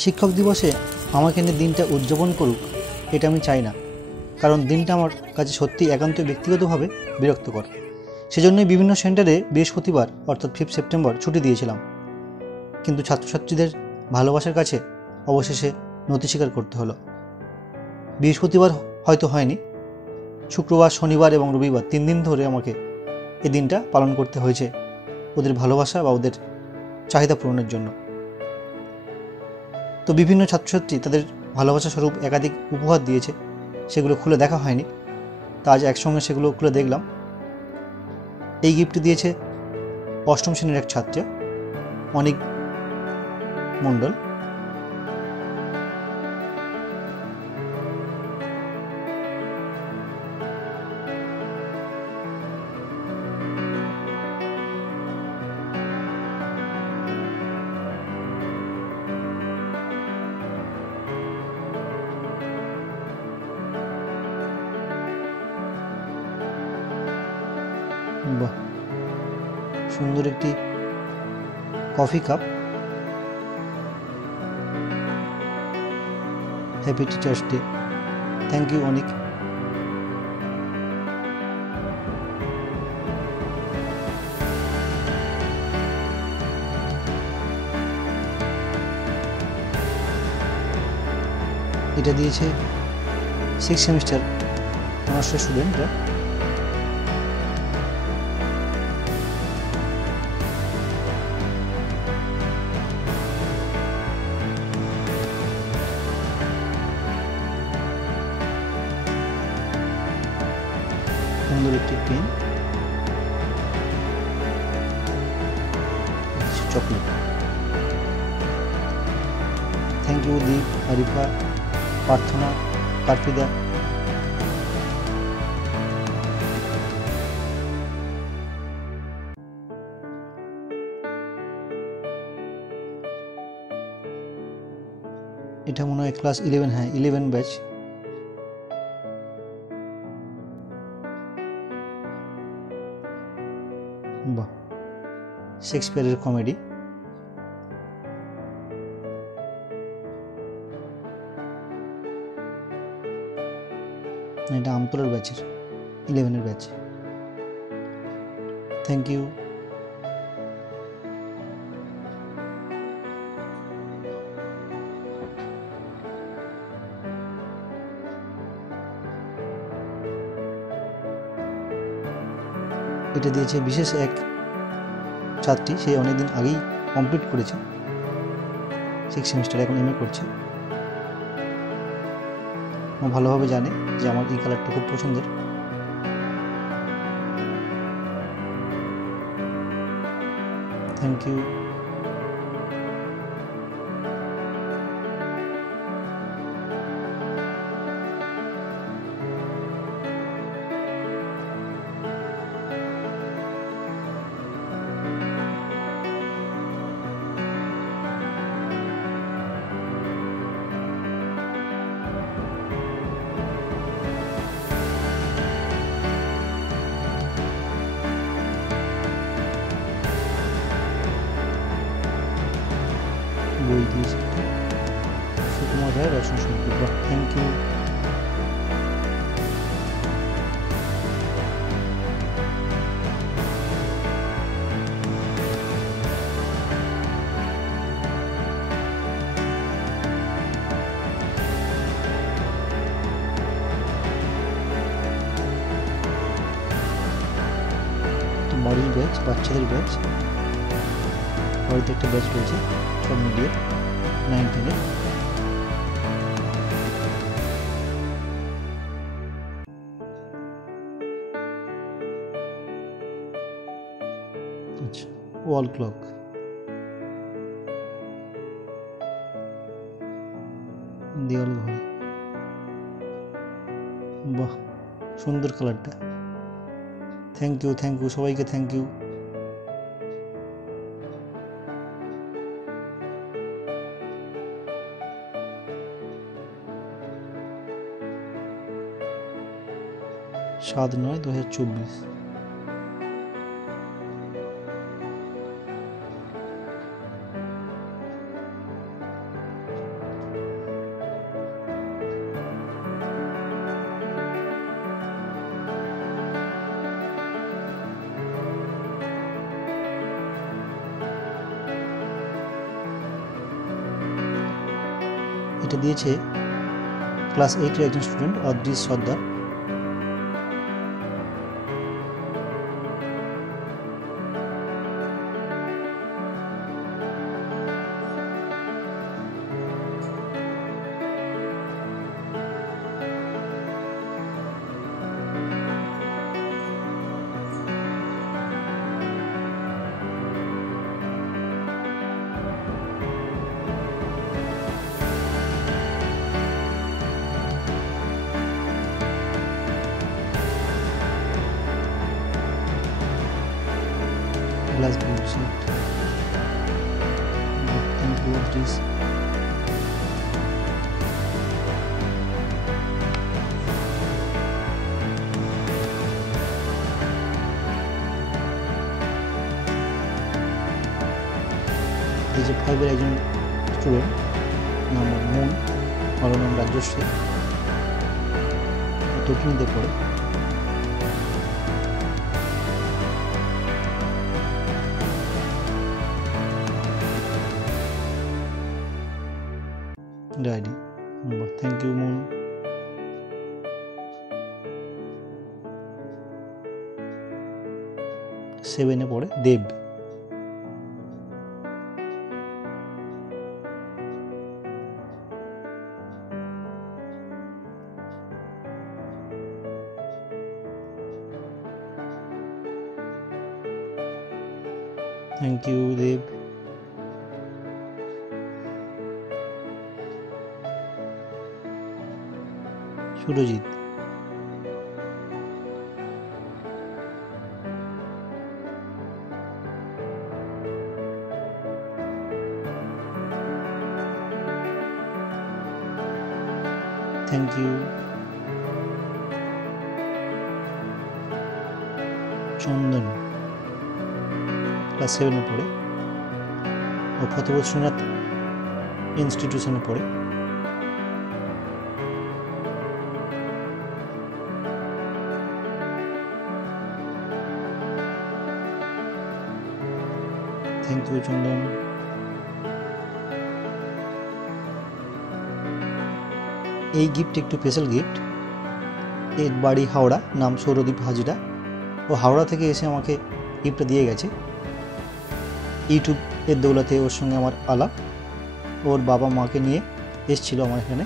শিক্ষক দিবসে আমাকে নিয়ে দিনটা উদযাপন করুক এটা আমি চাই না, কারণ দিনটা আমার কাছে সত্যি একান্ত ব্যক্তিগতভাবে বিরক্তকর। সেজন্যই বিভিন্ন সেন্টারে বৃহস্পতিবার অর্থাৎ 5 সেপ্টেম্বর ছুটি দিয়েছিলাম, কিন্তু ছাত্রছাত্রীদের ভালোবাসার কাছে অবশেষে নতি স্বীকার করতে হলো। বৃহস্পতিবার হয়তো হয়নি, শুক্রবার, শনিবার এবং রবিবার 3 দিন ধরে আমাকে এই দিনটা পালন করতে হয়েছে ওদের ভালোবাসা বা ওদের চাহিদা পূরণের জন্য। তো বিভিন্ন ছাত্রছাত্রী তাদের ভালোবাসা স্বরূপ একাধিক উপহার দিয়েছে, সেগুলো খুলে দেখা হয়নি, তা আজ একসঙ্গে সেগুলো খুলে দেখলাম। এই গিফটটি দিয়েছে 8ম শ্রেণীর এক ছাত্রী, অনিক মণ্ডল। বাহ, সুন্দর একটি coffee cup. Happy teachers day. Thank you Anik. এটা দিয়েছে 6 সেমিস্টার অনার্সের স্টুডেন্টরা। সুন্দর একটি pen, chocolate. Thank you Deep, Arifa, Prarthana, Karpida. এটা মনে হয় ক্লাস 11, হ্যাঁ 11 ব্যাচ। বাহ, শেক্সপিয়ারের কমেডি। এটা আমতলার ব্যাচের 11-এর ব্যাচ। Thank you. এটা দিয়েছে বিশেষ এক ছাত্রী, সে অনেকদিন আগেই কমপ্লিট করেছে 6 সেমিস্টার, এখন MA করছে। ও ভালোভাবে জানে যে আমার এই কালারটা খুব পছন্দের। Thank you. বই দিয়েছে সুকুমার রায়, রচনা সংখ্যা। বাহ, থ্যাংক ইউ। বাড়ির ব্যাচ, বাচ্চাদের ব্যাচ, বাড়িতে একটা ব্যাচ রয়েছে সব মিলিয়ে 9-10-এর। আচ্ছা, ওয়াল ক্লক। দেওয়াল ঘড়ি। বাহ, সুন্দর কালারটা। থ্যাংক ইউ, থ্যাংক ইউ সবাইকে, থ্যাংক ইউ। সাত 9/2024। এটা দিয়েছে ক্লাস 8-এর একজন স্টুডেন্ট অদ্রিস সর্দার। Glass board set. Thank you, Idris. এই যে 5-এর একজন স্টুডেন্ট, নাম মুন, নাম রাজশ্রী, তটিনীতে পড়ে। Diary number, thank you Moon. সেভেনে পড়ে Deb. Thank you Deb. Surajit. Thank you. Chandan class 7-এ পড়ে ও ফতেপুর শ্রীনাথ ইনস্টিটিউশনে পড়ে। Thank you Chandan. এই গিফট একটু স্পেশাল গিফট। এর বাড়ি হাওড়া, নাম সৌরদীপ হাজরা। ও হাওড়া থেকে এসে আমাকে গিফটটা দিয়ে গেছে। ইউটিউব এর দৌলতে ওর সঙ্গে আমার আলাপ। ওর বাবা মাকে নিয়ে এসেছিল আমার এখানে।